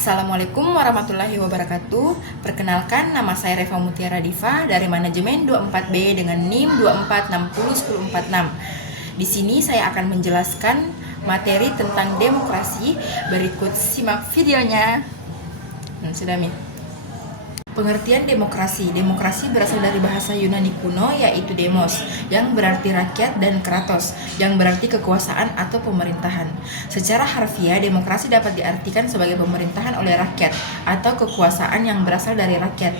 Assalamualaikum warahmatullahi wabarakatuh. Perkenalkan, nama saya Reva Mutiara Diva dari manajemen 24B dengan NIM 24601046. Di sini saya akan menjelaskan materi tentang demokrasi. Berikut simak videonya. Sudah, Min. Pengertian demokrasi. Demokrasi berasal dari bahasa Yunani kuno yaitu demos, yang berarti rakyat, dan kratos, yang berarti kekuasaan atau pemerintahan. Secara harfiah, demokrasi dapat diartikan sebagai pemerintahan oleh rakyat atau kekuasaan yang berasal dari rakyat.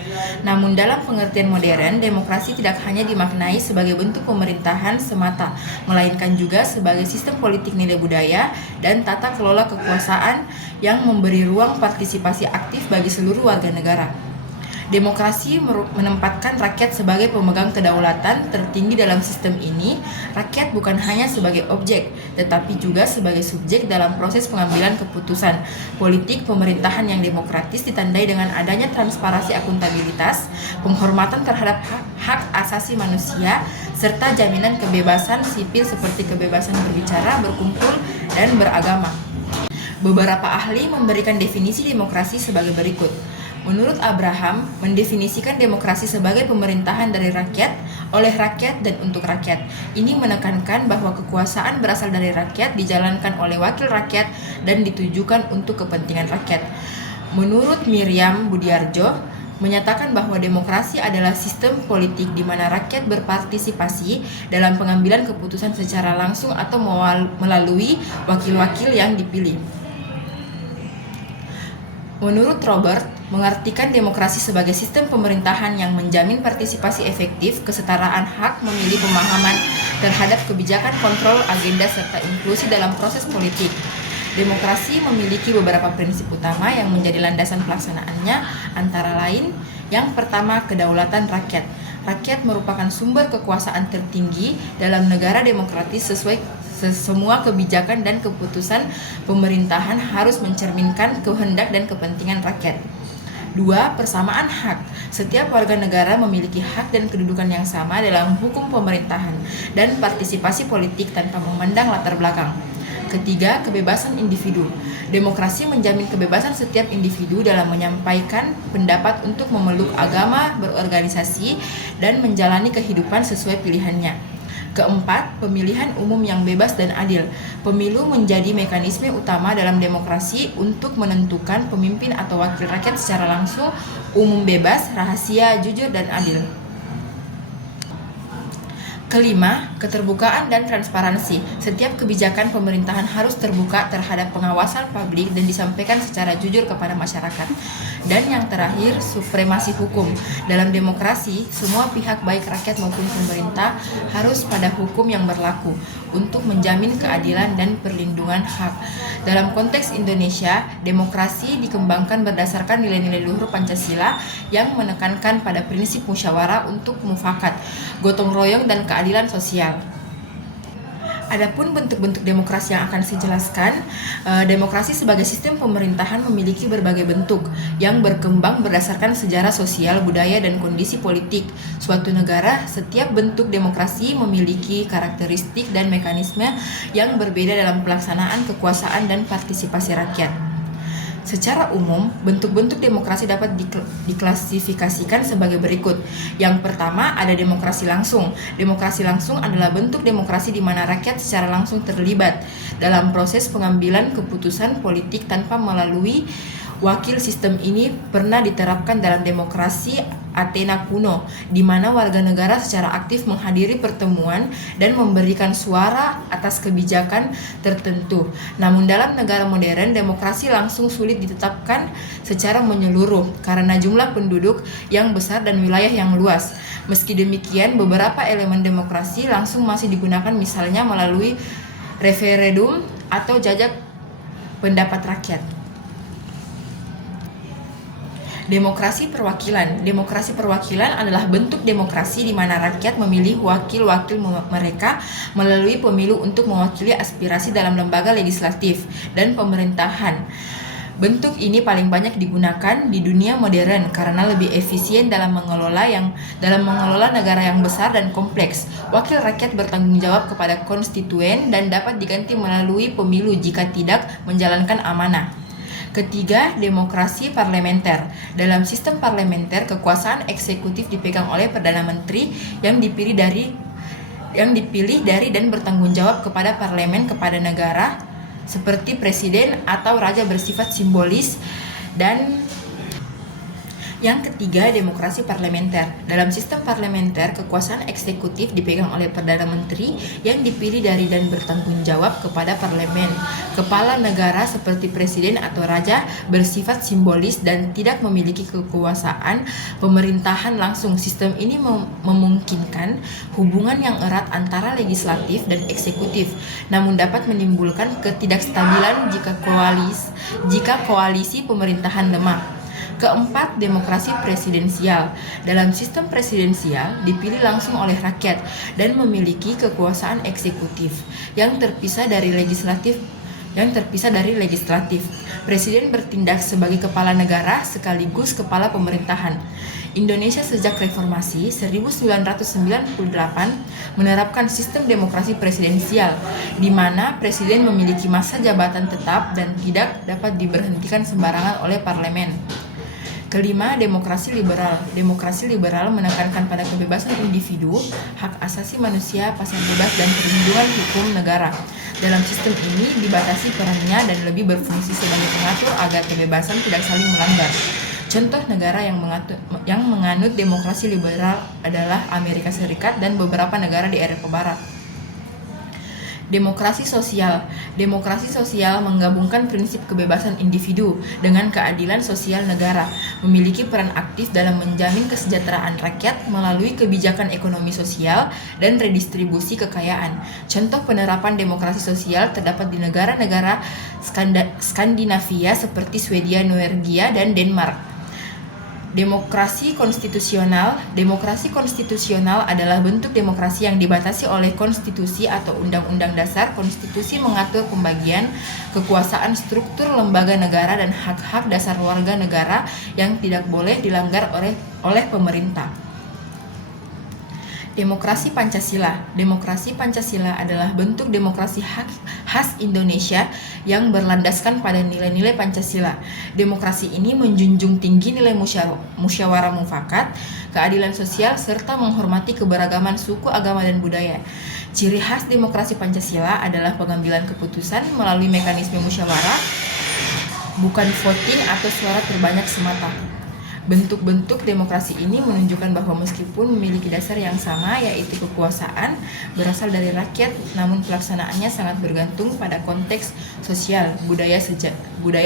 Namun dalam pengertian modern, demokrasi tidak hanya dimaknai sebagai bentuk pemerintahan semata, melainkan juga sebagai sistem politik nilai budaya dan tata kelola kekuasaan yang memberi ruang partisipasi aktif bagi seluruh warga negara. Demokrasi menempatkan rakyat sebagai pemegang kedaulatan tertinggi dalam sistem ini. Rakyat bukan hanya sebagai objek, tetapi juga sebagai subjek dalam proses pengambilan keputusan. Politik pemerintahan yang demokratis ditandai dengan adanya transparansi, akuntabilitas, penghormatan terhadap hak asasi manusia, serta jaminan kebebasan sipil seperti kebebasan berbicara, berkumpul, dan beragama. Beberapa ahli memberikan definisi demokrasi sebagai berikut. Menurut Abraham, mendefinisikan demokrasi sebagai pemerintahan dari rakyat, oleh rakyat, dan untuk rakyat. Ini menekankan bahwa kekuasaan berasal dari rakyat, dijalankan oleh wakil rakyat, dan ditujukan untuk kepentingan rakyat. Menurut Miriam Budiarjo, menyatakan bahwa demokrasi adalah sistem politik di mana rakyat berpartisipasi dalam pengambilan keputusan secara langsung atau melalui wakil-wakil yang dipilih. Menurut Robert, mengartikan demokrasi sebagai sistem pemerintahan yang menjamin partisipasi efektif, kesetaraan hak memilih, pemahaman terhadap kebijakan, kontrol, agenda, serta inklusi dalam proses politik. Demokrasi memiliki beberapa prinsip utama yang menjadi landasan pelaksanaannya, antara lain, yang pertama, kedaulatan rakyat. Rakyat merupakan sumber kekuasaan tertinggi dalam negara demokratis. Semua kebijakan dan keputusan pemerintahan harus mencerminkan kehendak dan kepentingan rakyat. 2. Persamaan hak. Setiap warga negara memiliki hak dan kedudukan yang sama dalam hukum pemerintahan dan partisipasi politik tanpa memandang latar belakang. Ketiga, kebebasan individu. Demokrasi menjamin kebebasan setiap individu dalam menyampaikan pendapat, untuk memeluk agama, berorganisasi, dan menjalani kehidupan sesuai pilihannya. Keempat, pemilihan umum yang bebas dan adil. Pemilu menjadi mekanisme utama dalam demokrasi untuk menentukan pemimpin atau wakil rakyat secara langsung, umum, bebas, rahasia, jujur, dan adil. Kelima, keterbukaan dan transparansi. Setiap kebijakan pemerintahan harus terbuka terhadap pengawasan publik dan disampaikan secara jujur kepada masyarakat. Dan yang terakhir, supremasi hukum. Dalam demokrasi, semua pihak baik rakyat maupun pemerintah harus pada hukum yang berlaku untuk menjamin keadilan dan perlindungan hak. Dalam konteks Indonesia, demokrasi dikembangkan berdasarkan nilai-nilai luhur Pancasila yang menekankan pada prinsip musyawarah untuk mufakat, gotong royong, dan keadilan sosial. Adapun bentuk-bentuk demokrasi yang akan saya jelaskan, demokrasi sebagai sistem pemerintahan memiliki berbagai bentuk yang berkembang berdasarkan sejarah sosial, budaya, dan kondisi politik suatu negara. Setiap bentuk demokrasi memiliki karakteristik dan mekanisme yang berbeda dalam pelaksanaan kekuasaan dan partisipasi rakyat. Secara umum, bentuk-bentuk demokrasi dapat diklasifikasikan sebagai berikut. Yang pertama, ada demokrasi langsung. Demokrasi langsung adalah bentuk demokrasi di mana rakyat secara langsung terlibat dalam proses pengambilan keputusan politik tanpa melalui wakil. Sistem ini pernah diterapkan dalam demokrasi Athena kuno, di mana warga negara secara aktif menghadiri pertemuan dan memberikan suara atas kebijakan tertentu. Namun dalam negara modern, demokrasi langsung sulit ditetapkan secara menyeluruh karena jumlah penduduk yang besar dan wilayah yang luas. Meski demikian, beberapa elemen demokrasi langsung masih digunakan, misalnya melalui referendum atau jajak pendapat rakyat. Demokrasi perwakilan. Demokrasi perwakilan adalah bentuk demokrasi di mana rakyat memilih wakil-wakil mereka melalui pemilu untuk mewakili aspirasi dalam lembaga legislatif dan pemerintahan. Bentuk ini paling banyak digunakan di dunia modern karena lebih efisien dalam mengelola negara yang besar dan kompleks. Wakil rakyat bertanggung jawab kepada konstituen dan dapat diganti melalui pemilu jika tidak menjalankan amanah. Ketiga, demokrasi parlementer. Dalam sistem parlementer, kekuasaan eksekutif dipegang oleh Perdana Menteri yang dipilih dari dan bertanggung jawab kepada parlemen kepada negara seperti presiden atau raja bersifat simbolis. Dan yang ketiga, demokrasi parlementer. Dalam sistem parlementer, kekuasaan eksekutif dipegang oleh Perdana Menteri yang dipilih dari dan bertanggung jawab kepada parlemen. Kepala negara seperti presiden atau raja bersifat simbolis dan tidak memiliki kekuasaan pemerintahan langsung. Sistem ini memungkinkan hubungan yang erat antara legislatif dan eksekutif, namun dapat menimbulkan ketidakstabilan jika koalisi pemerintahan lemah. Keempat, demokrasi presidensial. Dalam sistem presidensial, dipilih langsung oleh rakyat dan memiliki kekuasaan eksekutif yang terpisah dari legislatif. Presiden bertindak sebagai kepala negara sekaligus kepala pemerintahan. Indonesia sejak reformasi 1998 menerapkan sistem demokrasi presidensial, di mana presiden memiliki masa jabatan tetap dan tidak dapat diberhentikan sembarangan oleh parlemen. Kelima, demokrasi liberal. Demokrasi liberal menekankan pada kebebasan individu, hak asasi manusia, pasar bebas, dan perlindungan hukum negara. Dalam sistem ini dibatasi perannya dan lebih berfungsi sebagai pengatur agar kebebasan tidak saling melanggar. Contoh negara yang menganut demokrasi liberal adalah Amerika Serikat dan beberapa negara di Eropa Barat. Demokrasi sosial. Demokrasi sosial menggabungkan prinsip kebebasan individu dengan keadilan sosial negara, memiliki peran aktif dalam menjamin kesejahteraan rakyat melalui kebijakan ekonomi sosial dan redistribusi kekayaan. Contoh penerapan demokrasi sosial terdapat di negara-negara Skandinavia seperti Swedia, Norwegia, dan Denmark. Demokrasi konstitusional. Demokrasi konstitusional adalah bentuk demokrasi yang dibatasi oleh konstitusi atau undang-undang dasar. Konstitusi mengatur pembagian kekuasaan, struktur lembaga negara, dan hak-hak dasar warga negara yang tidak boleh dilanggar oleh pemerintah. Demokrasi Pancasila. Demokrasi Pancasila adalah bentuk demokrasi khas Indonesia yang berlandaskan pada nilai-nilai Pancasila. Demokrasi ini menjunjung tinggi nilai musyawarah mufakat, keadilan sosial, serta menghormati keberagaman suku, agama, dan budaya. Ciri khas demokrasi Pancasila adalah pengambilan keputusan melalui mekanisme musyawarah, bukan voting atau suara terbanyak semata. Bentuk-bentuk demokrasi ini menunjukkan bahwa meskipun memiliki dasar yang sama, yaitu kekuasaan berasal dari rakyat, namun pelaksanaannya sangat bergantung pada konteks sosial, budaya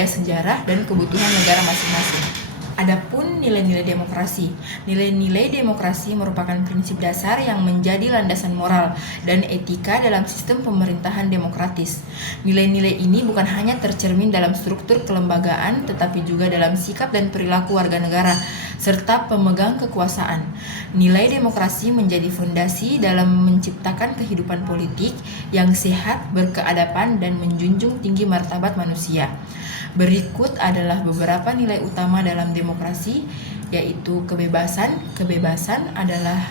sejarah, dan kebutuhan negara masing-masing. Adapun nilai-nilai demokrasi. Nilai-nilai demokrasi merupakan prinsip dasar yang menjadi landasan moral dan etika dalam sistem pemerintahan demokratis. Nilai-nilai ini bukan hanya tercermin dalam struktur kelembagaan, tetapi juga dalam sikap dan perilaku warga negara serta pemegang kekuasaan. Nilai demokrasi menjadi fondasi dalam menciptakan kehidupan politik yang sehat, berkeadaban, dan menjunjung tinggi martabat manusia. Berikut adalah beberapa nilai utama dalam demokrasi, yaitu kebebasan. Kebebasan adalah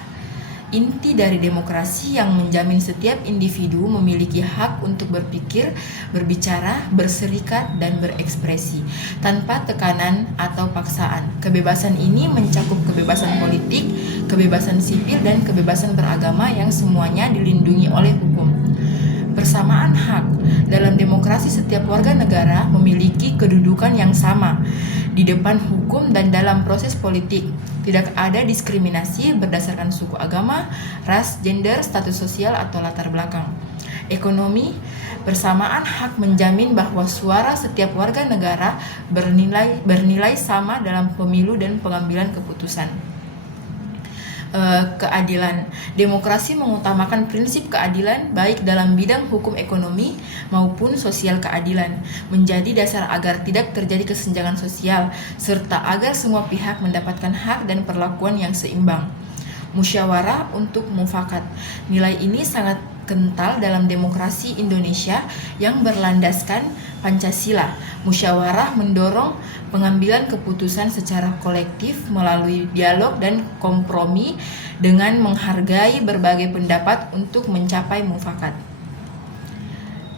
inti dari demokrasi yang menjamin setiap individu memiliki hak untuk berpikir, berbicara, berserikat, dan berekspresi tanpa tekanan atau paksaan. Kebebasan ini mencakup kebebasan politik, kebebasan sipil, dan kebebasan beragama yang semuanya dilindungi oleh hukum. Persamaan hak. Dalam demokrasi, setiap warga negara memiliki kedudukan yang sama di depan hukum dan dalam proses politik. Tidak ada diskriminasi berdasarkan suku, agama, ras, gender, status sosial, atau latar belakang. Ekonomi. Persamaan hak menjamin bahwa suara setiap warga negara bernilai sama dalam pemilu dan pengambilan keputusan. Keadilan. Demokrasi mengutamakan prinsip keadilan baik dalam bidang hukum ekonomi maupun sosial. Keadilan menjadi dasar agar tidak terjadi kesenjangan sosial serta agar semua pihak mendapatkan hak dan perlakuan yang seimbang. Musyawarah untuk mufakat. Nilai ini sangat kental dalam demokrasi Indonesia yang berlandaskan Pancasila. Musyawarah mendorong pengambilan keputusan secara kolektif melalui dialog dan kompromi dengan menghargai berbagai pendapat untuk mencapai mufakat.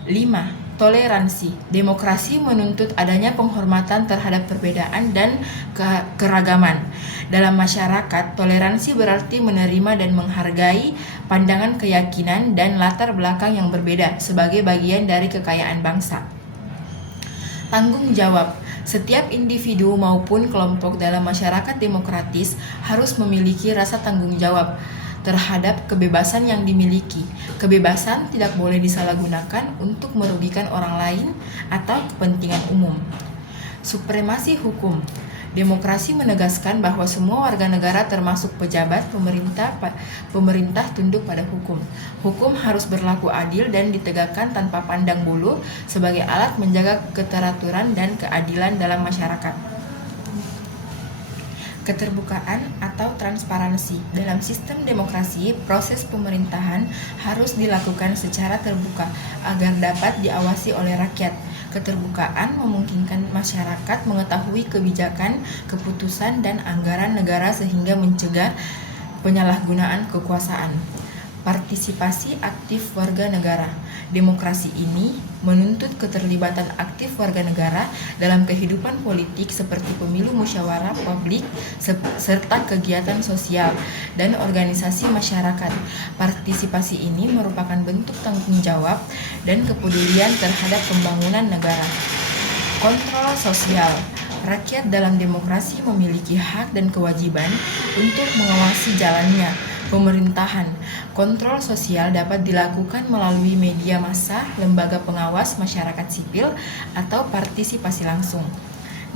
5. Toleransi. Demokrasi menuntut adanya penghormatan terhadap perbedaan dan keragaman. Dalam masyarakat, toleransi berarti menerima dan menghargai pandangan, keyakinan, dan latar belakang yang berbeda sebagai bagian dari kekayaan bangsa. Tanggung jawab. Setiap individu maupun kelompok dalam masyarakat demokratis harus memiliki rasa tanggung jawab terhadap kebebasan yang dimiliki. Kebebasan tidak boleh disalahgunakan untuk merugikan orang lain atau kepentingan umum. Supremasi hukum. Demokrasi menegaskan bahwa semua warga negara termasuk pejabat, pemerintah tunduk pada hukum. Hukum harus berlaku adil dan ditegakkan tanpa pandang bulu sebagai alat menjaga keteraturan dan keadilan dalam masyarakat. Keterbukaan atau transparansi. Dalam sistem demokrasi, proses pemerintahan harus dilakukan secara terbuka agar dapat diawasi oleh rakyat. Keterbukaan memungkinkan masyarakat mengetahui kebijakan, keputusan, dan anggaran negara sehingga mencegah penyalahgunaan kekuasaan. Partisipasi aktif warga negara. Demokrasi ini menuntut keterlibatan aktif warga negara dalam kehidupan politik seperti pemilu, musyawarah publik, serta kegiatan sosial dan organisasi masyarakat. Partisipasi ini merupakan bentuk tanggung jawab dan kepedulian terhadap pembangunan negara. Kontrol sosial. Rakyat dalam demokrasi memiliki hak dan kewajiban untuk mengawasi jalannya pemerintahan. Kontrol sosial dapat dilakukan melalui media massa, lembaga pengawas, masyarakat sipil, atau partisipasi langsung.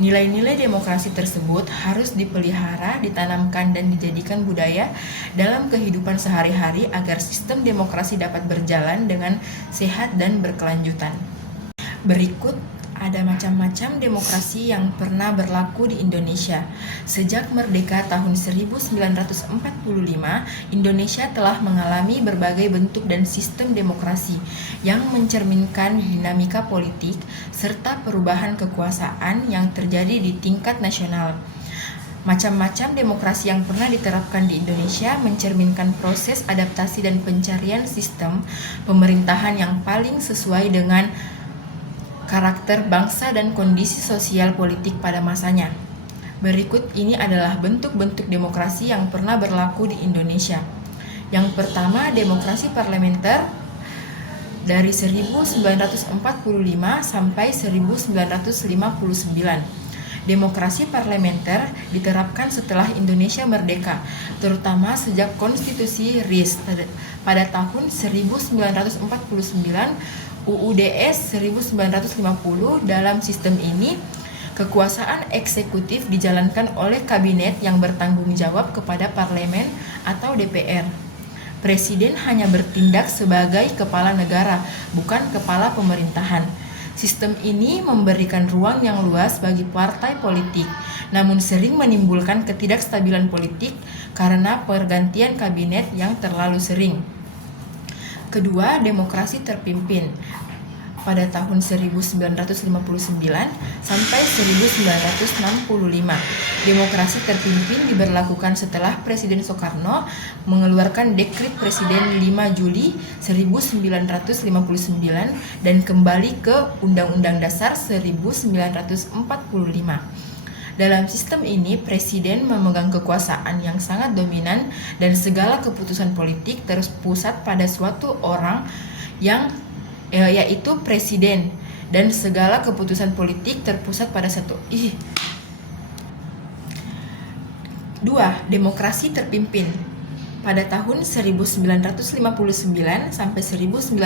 Nilai-nilai demokrasi tersebut harus dipelihara, ditanamkan, dan dijadikan budaya dalam kehidupan sehari-hari agar sistem demokrasi dapat berjalan dengan sehat dan berkelanjutan. Berikut ada macam-macam demokrasi yang pernah berlaku di Indonesia. Sejak merdeka tahun 1945, Indonesia telah mengalami berbagai bentuk dan sistem demokrasi yang mencerminkan dinamika politik serta perubahan kekuasaan yang terjadi di tingkat nasional. Macam-macam demokrasi yang pernah diterapkan di Indonesia mencerminkan proses adaptasi dan pencarian sistem pemerintahan yang paling sesuai dengan karakter bangsa dan kondisi sosial politik pada masanya. Berikut ini adalah bentuk-bentuk demokrasi yang pernah berlaku di Indonesia. Yang pertama, demokrasi parlementer dari 1945 sampai 1959. Demokrasi parlementer diterapkan setelah Indonesia merdeka, terutama sejak Konstitusi RIS pada tahun 1949 UUDS 1950. Dalam sistem ini, kekuasaan eksekutif dijalankan oleh kabinet yang bertanggung jawab kepada parlemen atau DPR. Presiden hanya bertindak sebagai kepala negara, bukan kepala pemerintahan. Sistem ini memberikan ruang yang luas bagi partai politik, namun sering menimbulkan ketidakstabilan politik karena pergantian kabinet yang terlalu sering. Kedua, demokrasi terpimpin pada tahun 1959 sampai 1965. Demokrasi terpimpin diberlakukan setelah Presiden Soekarno mengeluarkan Dekrit Presiden 5 Juli 1959 dan kembali ke Undang-Undang Dasar 1945. Dalam sistem ini, presiden memegang kekuasaan yang sangat dominan dan segala keputusan politik terpusat pada suatu orang yaitu presiden, dan segala keputusan politik terpusat pada satu. Dua, demokrasi terpimpin pada tahun 1959 sampai 1965.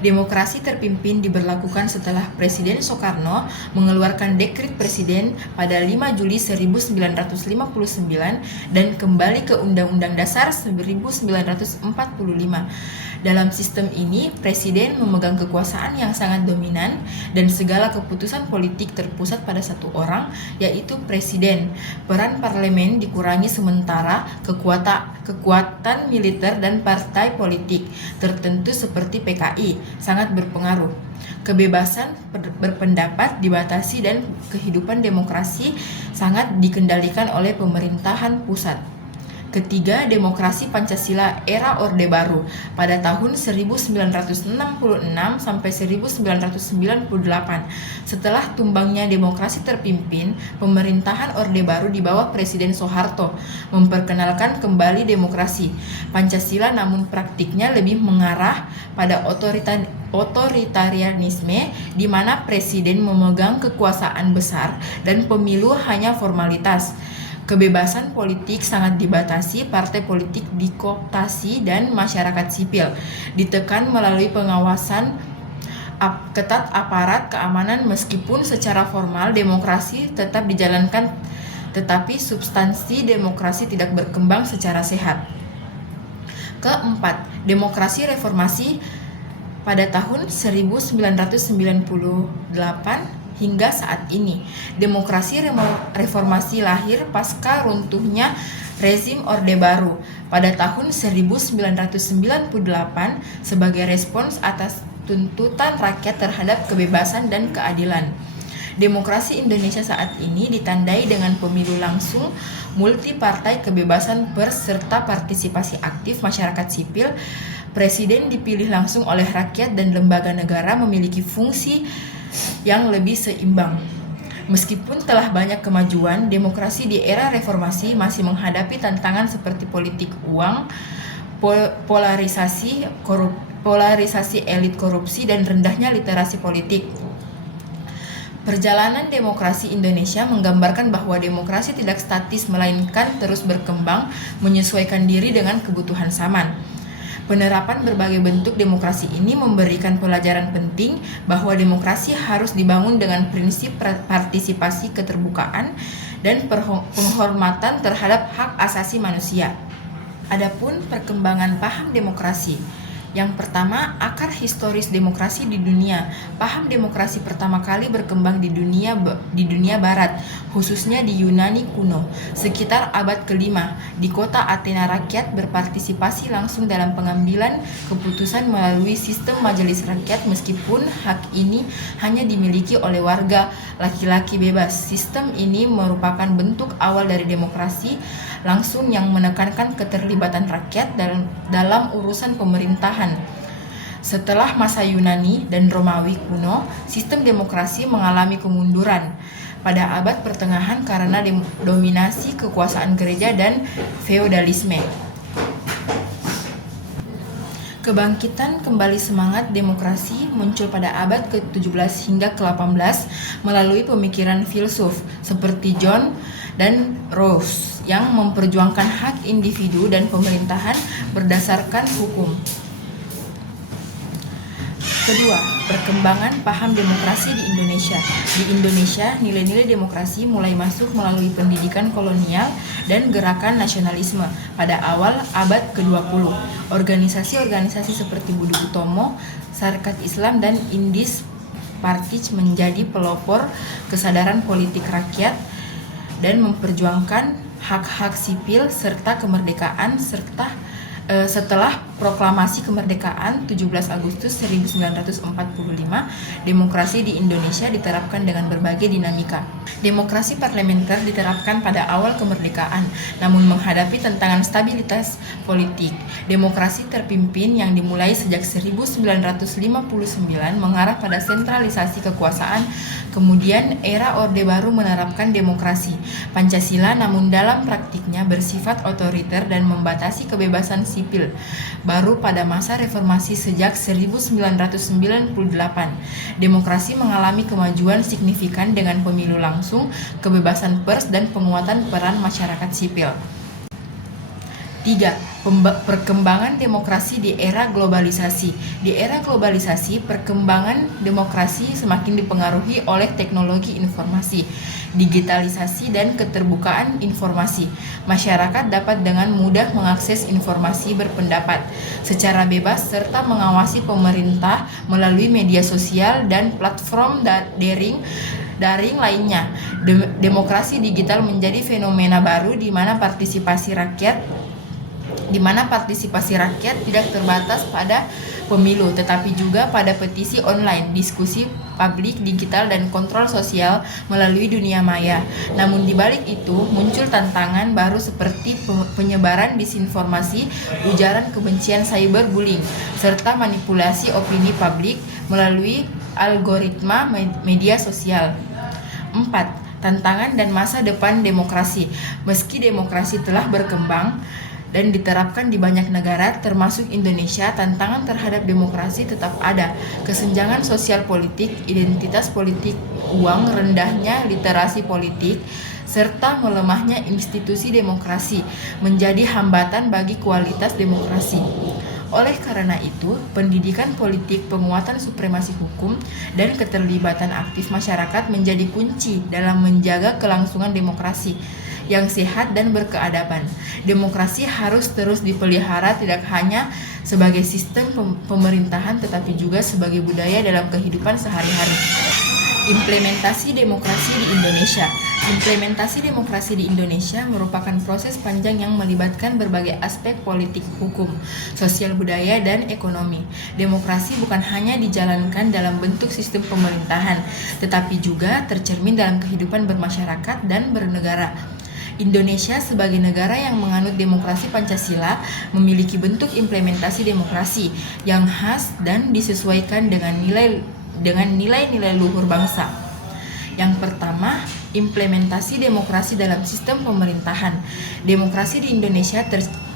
Demokrasi terpimpin diberlakukan setelah Presiden Soekarno mengeluarkan Dekrit Presiden pada 5 Juli 1959 dan kembali ke Undang-Undang Dasar 1945. Dalam sistem ini, presiden memegang kekuasaan yang sangat dominan dan segala keputusan politik terpusat pada satu orang, yaitu presiden. Peran parlemen dikurangi sementara kekuatan militer dan partai politik tertentu seperti PKI sangat berpengaruh. Kebebasan berpendapat dibatasi dan kehidupan demokrasi sangat dikendalikan oleh pemerintahan pusat. Ketiga, demokrasi Pancasila era Orde Baru pada tahun 1966 sampai 1998. Setelah tumbangnya demokrasi terpimpin, pemerintahan Orde Baru di bawah Presiden Soeharto memperkenalkan kembali demokrasi Pancasila, namun praktiknya lebih mengarah pada otoritarianisme di mana presiden memegang kekuasaan besar dan pemilu hanya formalitas. Kebebasan politik sangat dibatasi, partai politik dikooptasi, dan masyarakat sipil ditekan melalui pengawasan ketat aparat keamanan. Meskipun secara formal demokrasi tetap dijalankan, tetapi substansi demokrasi tidak berkembang secara sehat. Keempat, demokrasi reformasi pada tahun 1998 hingga saat ini. Demokrasi reformasi lahir pasca runtuhnya rezim Orde Baru pada tahun 1998 sebagai respons atas tuntutan rakyat terhadap kebebasan dan keadilan. Demokrasi Indonesia saat ini ditandai dengan pemilu langsung, multipartai, kebebasan pers, serta partisipasi aktif masyarakat sipil. Presiden dipilih langsung oleh rakyat dan lembaga negara memiliki fungsi yang lebih seimbang. Meskipun telah banyak kemajuan, demokrasi di era reformasi masih menghadapi tantangan seperti politik uang, polarisasi elit, korupsi, dan rendahnya literasi politik. Perjalanan demokrasi Indonesia menggambarkan bahwa demokrasi tidak statis melainkan terus berkembang menyesuaikan diri dengan kebutuhan zaman. Penerapan berbagai bentuk demokrasi ini memberikan pelajaran penting bahwa demokrasi harus dibangun dengan prinsip partisipasi, keterbukaan, dan penghormatan terhadap hak asasi manusia. Adapun perkembangan paham demokrasi. Yang pertama, akar historis demokrasi di dunia. Paham demokrasi pertama kali berkembang di dunia barat, khususnya di Yunani kuno, sekitar abad ke-5. Di kota Athena, rakyat berpartisipasi langsung dalam pengambilan keputusan melalui sistem majelis rakyat, meskipun hak ini hanya dimiliki oleh warga laki-laki bebas. Sistem ini merupakan bentuk awal dari demokrasi langsung yang menekankan keterlibatan rakyat dalam urusan pemerintahan. Setelah masa Yunani dan Romawi kuno, sistem demokrasi mengalami kemunduran pada abad pertengahan karena dominasi kekuasaan gereja dan feodalisme. Kebangkitan kembali semangat demokrasi muncul pada abad ke-17 hingga ke-18 melalui pemikiran filsuf seperti John dan Rawls yang memperjuangkan hak individu dan pemerintahan berdasarkan hukum. Kedua, perkembangan paham demokrasi di Indonesia. Di Indonesia, nilai-nilai demokrasi mulai masuk melalui pendidikan kolonial dan gerakan nasionalisme pada awal abad ke-20. Organisasi-organisasi seperti Budi Utomo, Sarekat Islam, dan Indis Partij menjadi pelopor kesadaran politik rakyat dan memperjuangkan hak-hak sipil serta kemerdekaan setelah proklamasi kemerdekaan 17 Agustus 1945, demokrasi di Indonesia diterapkan dengan berbagai dinamika. Demokrasi parlementer diterapkan pada awal kemerdekaan, namun menghadapi tantangan stabilitas politik. Demokrasi terpimpin yang dimulai sejak 1959 mengarah pada sentralisasi kekuasaan. Kemudian era Orde Baru menerapkan demokrasi Pancasila, namun dalam praktiknya bersifat otoriter dan membatasi kebebasan sipil. Baru pada masa reformasi sejak 1998, demokrasi mengalami kemajuan signifikan dengan pemilu langsung, kebebasan pers, dan penguatan peran masyarakat sipil. 3. Perkembangan demokrasi di era globalisasi. Di era globalisasi, perkembangan demokrasi semakin dipengaruhi oleh teknologi informasi, digitalisasi, dan keterbukaan informasi. Masyarakat dapat dengan mudah mengakses informasi, berpendapat secara bebas, serta mengawasi pemerintah melalui media sosial dan platform daring lainnya. Demokrasi digital menjadi fenomena baru di mana partisipasi rakyat tidak terbatas pada pemilu, tetapi juga pada petisi online, diskusi publik digital, dan kontrol sosial melalui dunia maya. Namun di balik itu muncul tantangan baru seperti penyebaran disinformasi, ujaran kebencian, cyberbullying, serta manipulasi opini publik melalui algoritma media sosial. 4. Tantangan dan masa depan demokrasi. Meski demokrasi telah berkembang dan diterapkan di banyak negara, termasuk Indonesia, tantangan terhadap demokrasi tetap ada. Kesenjangan sosial politik, identitas politik uang, rendahnya literasi politik, serta melemahnya institusi demokrasi menjadi hambatan bagi kualitas demokrasi. Oleh karena itu, pendidikan politik, penguatan supremasi hukum, dan keterlibatan aktif masyarakat menjadi kunci dalam menjaga kelangsungan demokrasi yang sehat dan berkeadaban. Demokrasi harus terus dipelihara tidak hanya sebagai sistem pemerintahan tetapi juga sebagai budaya dalam kehidupan sehari-hari. Implementasi demokrasi di Indonesia. Implementasi demokrasi di Indonesia merupakan proses panjang yang melibatkan berbagai aspek politik, hukum, sosial, budaya, dan ekonomi. Demokrasi bukan hanya dijalankan dalam bentuk sistem pemerintahan, tetapi juga tercermin dalam kehidupan bermasyarakat dan bernegara. Indonesia sebagai negara yang menganut demokrasi Pancasila memiliki bentuk implementasi demokrasi yang khas dan disesuaikan dengan nilai-nilai luhur bangsa. Yang pertama, implementasi demokrasi dalam sistem pemerintahan. Demokrasi di Indonesia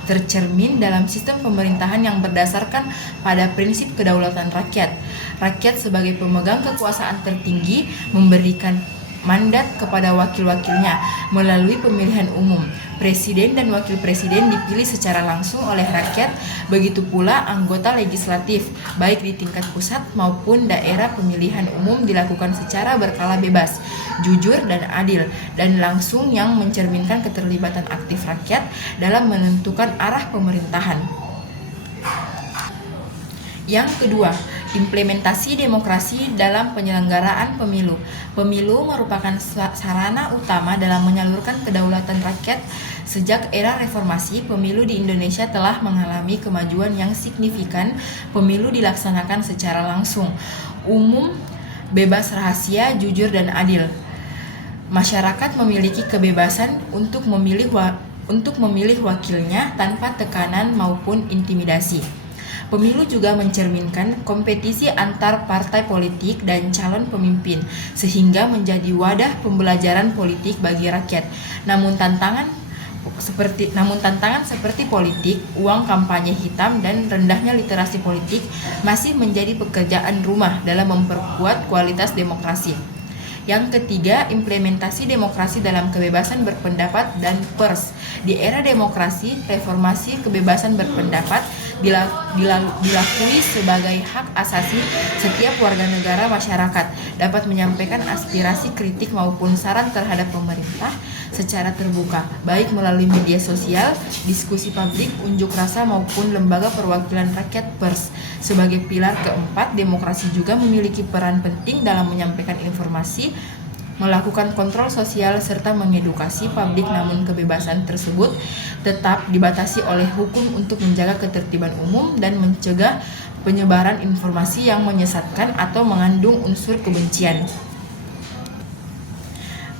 tercermin dalam sistem pemerintahan yang berdasarkan pada prinsip kedaulatan rakyat. Rakyat sebagai pemegang kekuasaan tertinggi memberikan mandat kepada wakil-wakilnya melalui pemilihan umum. Presiden dan wakil presiden dipilih secara langsung oleh rakyat, begitu pula anggota legislatif, baik di tingkat pusat maupun daerah. Pemilihan umum dilakukan secara berkala bebas, jujur dan adil, dan langsung yang mencerminkan keterlibatan aktif rakyat dalam menentukan arah pemerintahan. Yang kedua, implementasi demokrasi dalam penyelenggaraan pemilu. Pemilu merupakan sarana utama dalam menyalurkan kedaulatan rakyat. Sejak era reformasi, pemilu di Indonesia telah mengalami kemajuan yang signifikan. Pemilu dilaksanakan secara langsung, umum, bebas, rahasia, jujur, dan adil. Masyarakat memiliki kebebasan untuk memilih wakilnya tanpa tekanan maupun intimidasi. Pemilu juga mencerminkan kompetisi antar partai politik dan calon pemimpin, sehingga menjadi wadah pembelajaran politik bagi rakyat. Namun tantangan seperti politik, uang kampanye hitam, dan rendahnya literasi politik masih menjadi pekerjaan rumah dalam memperkuat kualitas demokrasi. Yang ketiga, implementasi demokrasi dalam kebebasan berpendapat dan pers. Di era demokrasi, reformasi, kebebasan berpendapat dilakui sebagai hak asasi setiap warga negara. Masyarakat dapat menyampaikan aspirasi, kritik maupun saran terhadap pemerintah secara terbuka, baik melalui media sosial, diskusi publik, unjuk rasa, maupun lembaga perwakilan rakyat pers. Sebagai pilar keempat, demokrasi juga memiliki peran penting dalam menyampaikan informasi, melakukan kontrol sosial, serta mengedukasi publik. Namun kebebasan tersebut tetap dibatasi oleh hukum untuk menjaga ketertiban umum dan mencegah penyebaran informasi yang menyesatkan atau mengandung unsur kebencian.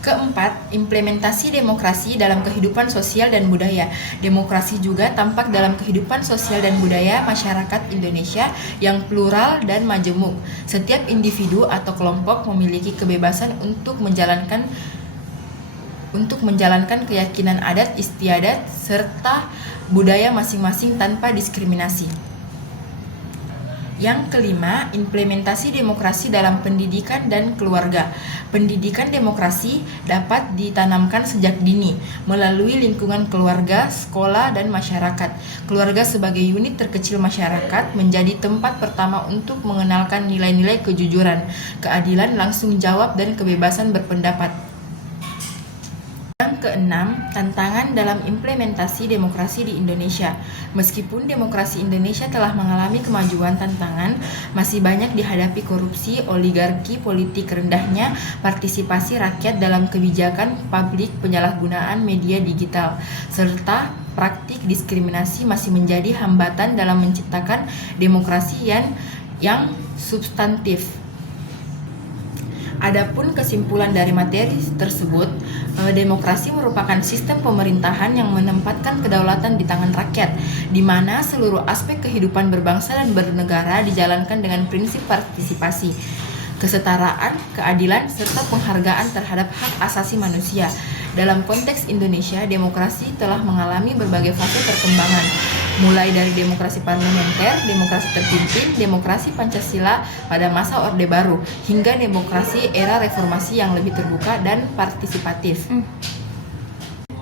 Keempat, implementasi demokrasi dalam kehidupan sosial dan budaya. Demokrasi juga tampak dalam kehidupan sosial dan budaya masyarakat Indonesia yang plural dan majemuk. Setiap individu atau kelompok memiliki kebebasan untuk menjalankan keyakinan adat istiadat serta budaya masing-masing tanpa diskriminasi. Yang kelima, implementasi demokrasi dalam pendidikan dan keluarga. Pendidikan demokrasi dapat ditanamkan sejak dini melalui lingkungan keluarga, sekolah, dan masyarakat. Keluarga sebagai unit terkecil masyarakat menjadi tempat pertama untuk mengenalkan nilai-nilai kejujuran, keadilan, langsung jawab, dan kebebasan berpendapat. Yang keenam, tantangan dalam implementasi demokrasi di Indonesia. Meskipun demokrasi Indonesia telah mengalami kemajuan, tantangan masih banyak dihadapi: korupsi, oligarki politik, rendahnya partisipasi rakyat dalam kebijakan publik, penyalahgunaan media digital, serta praktik diskriminasi masih menjadi hambatan dalam menciptakan demokrasi yang substantif. Adapun kesimpulan dari materi tersebut, demokrasi merupakan sistem pemerintahan yang menempatkan kedaulatan di tangan rakyat, di mana seluruh aspek kehidupan berbangsa dan bernegara dijalankan dengan prinsip partisipasi, kesetaraan, keadilan, serta penghargaan terhadap hak asasi manusia. Dalam konteks Indonesia, demokrasi telah mengalami berbagai fase perkembangan, mulai dari demokrasi parlementer, demokrasi terpimpin, demokrasi Pancasila pada masa Orde Baru, hingga demokrasi era reformasi yang lebih terbuka dan partisipatif.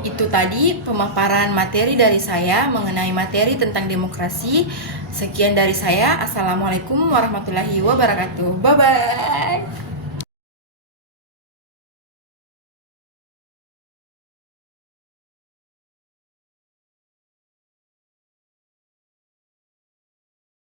Itu tadi pemaparan materi dari saya mengenai materi tentang demokrasi. Sekian dari saya. Assalamualaikum warahmatullahi wabarakatuh. Bye-bye.